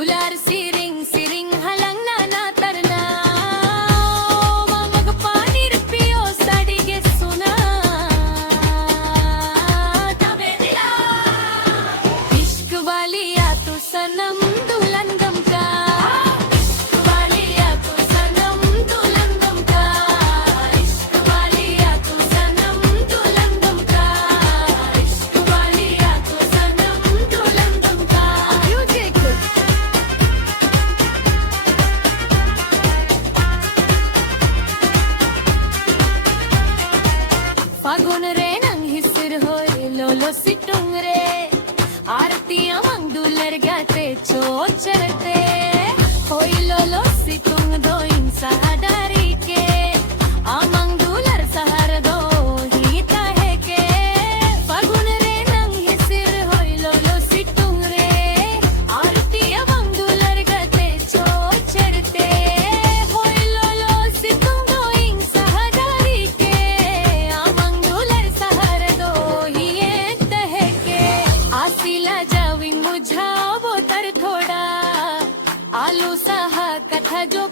dular siring siring halang na natarna mamag panir piyo sadige suna tabe dila ishq waliya tu sanam dulan gam ka ishq waliya tu sanam dulan gam ka ishq waliya tu sanam dulan gam ka ishq waliya tu sanam dulan gam ka music फागुन रे नंग हिसर होए लोलो सिटुंग रे आरतियां मंग दुलर गाते चो चरते होई लोलो सिटुंग दो इंसा डारी के आमंग दुलर सहर दो ही तहे के फागुन रे नंग हिसर होई लोलो सिटुंग रे आरतियां मंग दुलर गाते चो चरते होई लोलो सिटुंग दो इंसा डारी के आमंग दुलर सहर दो ही तहे के आसिला जावी मुझा वो तर थोड़ा आलू सहा कथा जो